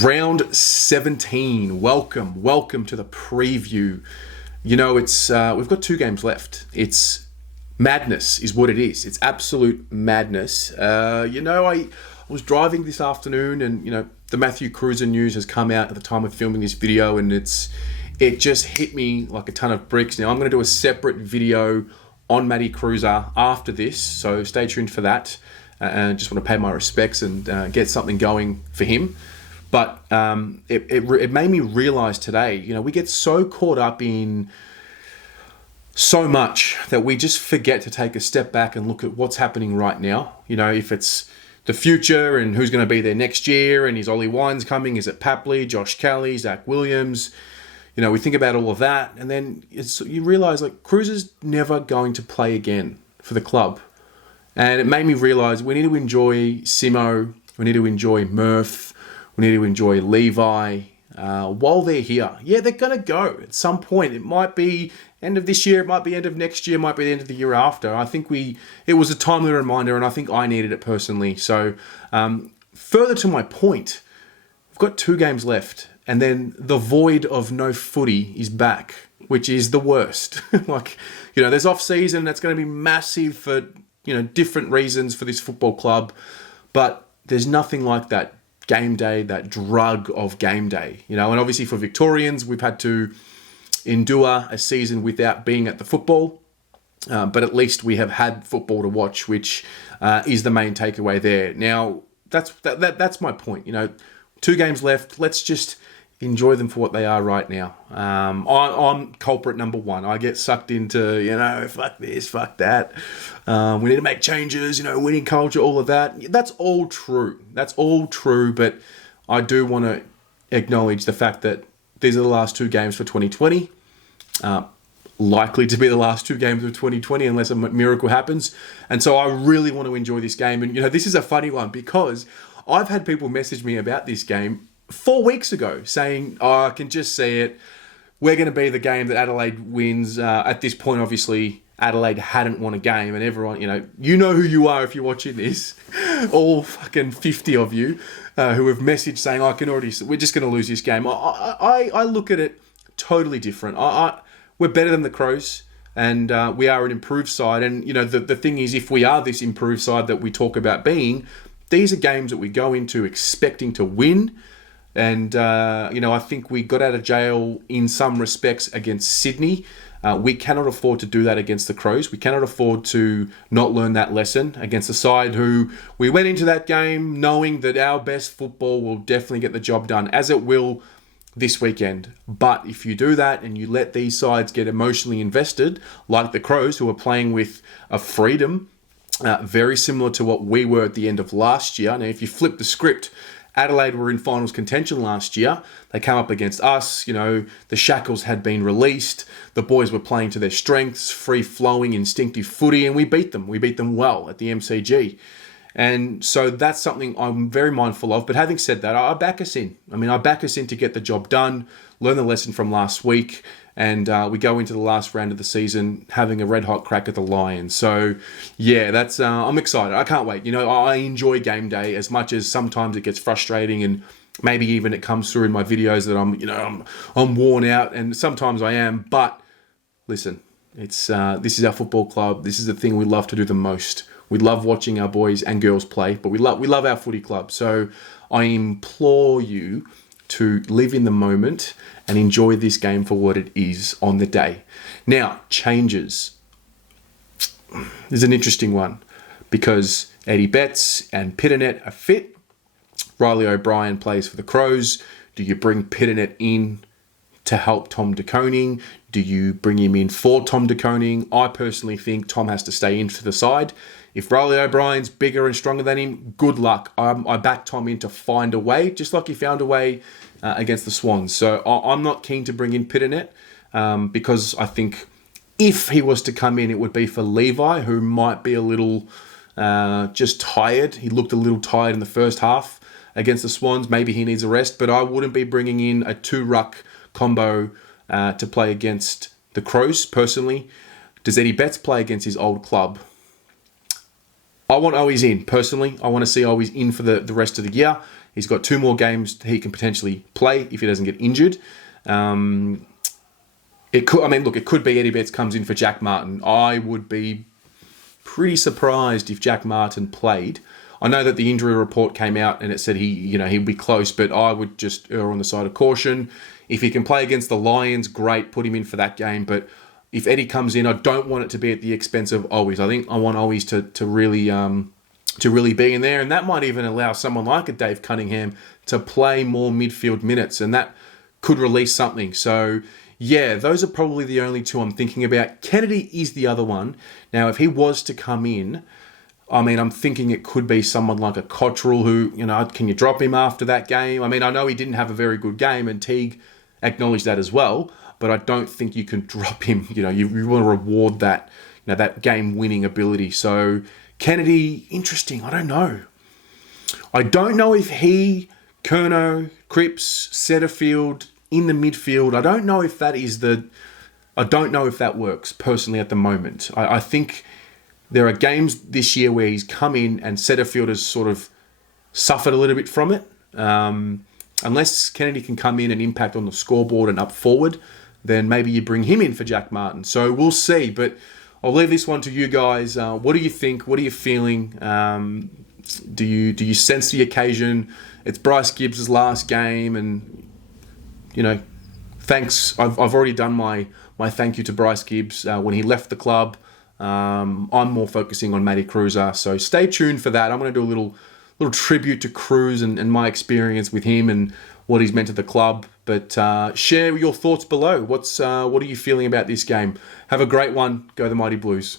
Round 17. Welcome to the preview. You know, it's we've got 2 games left. Madness is what it is. It's absolute madness. I was driving this afternoon, and the Matthew Cruiser news has come out at the time of filming this video, and it just hit me like a ton of bricks. Now I'm going to do a separate video on Matty Cruiser after this, so stay tuned for that. And just want to pay my respects and get something going for him. But it made me realize today, we get so caught up in so much that we just forget to take a step back and look at what's happening right now. If it's the future and who's going to be there next year, and is Ollie Wines coming? Is it Papley, Josh Kelly, Zach Williams? We think about all of that, and then you realize Cruiser's never going to play again for the club. And it made me realize we need to enjoy Simo, we need to enjoy Murph, we need to enjoy Levi while they're here. Yeah, they're going to go at some point. It might be end of this year, it might be end of next year, it might be the end of the year after. I think it was a timely reminder, and I think I needed it personally. So further to my point, we've got 2 games left, and then the void of no footy is back, which is the worst. There's off-season, that's going to be massive for different reasons for this football club, but there's nothing like that game day, that drug of game day, and obviously for Victorians, we've had to endure a season without being at the football, but at least we have had football to watch, which is the main takeaway there. Now, that's my point. 2 games left. Let's just enjoy them for what they are right now. I'm culprit number 1. I get sucked into, fuck this, fuck that. We need to make changes, winning culture, all of that. That's all true. But I do want to acknowledge the fact that these are the last 2 games for 2020. Likely to be the last 2 games of 2020 unless a miracle happens. And so I really want to enjoy this game. And, this is a funny one because I've had people message me about this game 4 weeks ago saying, I can just see it. We're going to be the game that Adelaide wins. At this point, obviously, Adelaide hadn't won a game, and everyone, you know who you are if you're watching this. All fucking 50 of you who have messaged saying, we're just going to lose this game. I look at it totally different. We're better than the Crows, and we are an improved side. And, the thing is, if we are this improved side that we talk about being, these are games that we go into expecting to win. And, I think we got out of jail in some respects against Sydney. We cannot afford to do that against the Crows. We cannot afford to not learn that lesson against a side who we went into that game knowing that our best football will definitely get the job done, as it will this weekend. But if you do that and you let these sides get emotionally invested, like the Crows, who are playing with a freedom very similar to what we were at the end of last year. Now, if you flip the script, Adelaide were in finals contention last year. They came up against us. The shackles had been released. The boys were playing to their strengths, free-flowing, instinctive footy, and we beat them. We beat them well at the MCG. And so that's something I'm very mindful of. But having said that, I back us in. I back us in to get the job done, learn the lesson from last week, and we go into the last round of the season having a red-hot crack at the Lions. So, yeah, that's I'm excited. I can't wait. I enjoy game day as much as sometimes it gets frustrating, and maybe even it comes through in my videos that I'm worn out, and sometimes I am. But listen, this is our football club. This is the thing we love to do the most. We love watching our boys and girls play, but we love our footy club. So I implore you to live in the moment and enjoy this game for what it is on the day. Now, changes. This is an interesting one because Eddie Betts and Pitternet are fit. Riley O'Brien plays for the Crows. Do you bring Pitternet in to help Tom De Koning? Do you bring him in for Tom De Koning? I personally think Tom has to stay in for the side. If Riley O'Brien's bigger and stronger than him, good luck. I back Tom in to find a way, just like he found a way against the Swans. So I'm not keen to bring in Pitternet because I think if he was to come in, it would be for Levi, who might be a little just tired. He looked a little tired in the first half against the Swans. Maybe he needs a rest, but I wouldn't be bringing in a 2-ruck combo to play against the Crows, personally. Does Eddie Betts play against his old club? I want Owies in, personally. I want to see Owies in for the rest of the year. He's got 2 more games he can potentially play if he doesn't get injured. It could be Eddie Betts comes in for Jack Martin. I would be pretty surprised if Jack Martin played. I know that the injury report came out and it said he'd be close, but I would just err on the side of caution. If he can play against the Lions, great, put him in for that game. But if Eddie comes in, I don't want it to be at the expense of Owies. I think I want Owies to really be in there, and that might even allow someone like a Dave Cunningham to play more midfield minutes, and that could release something. So yeah, those are probably the only 2 I'm thinking about. Kennedy is the other one. Now, if he was to come in, I'm thinking it could be someone like a Cottrell who, can you drop him after that game? I know he didn't have a very good game, and Teague acknowledged that as well, but I don't think you can drop him. You want to reward that, that game-winning ability. So Kennedy, interesting. I don't know. I don't know if he, Curnow, Cripps, Setterfield in the midfield, I don't know if that works personally at the moment. I think there are games this year where he's come in and Setterfield has sort of suffered a little bit from it. Unless Kennedy can come in and impact on the scoreboard and up forward, then maybe you bring him in for Jack Martin. So we'll see, but I'll leave this one to you guys. What do you think? What are you feeling? Do you sense the occasion? It's Bryce Gibbs' last game, and thanks. I've already done my thank you to Bryce Gibbs when he left the club. I'm more focusing on Matty Cruiser, so stay tuned for that. I'm going to do a little tribute to Cruz and my experience with him and what he's meant to the club. But share your thoughts below. What are you feeling about this game? Have a great one. Go the Mighty Blues.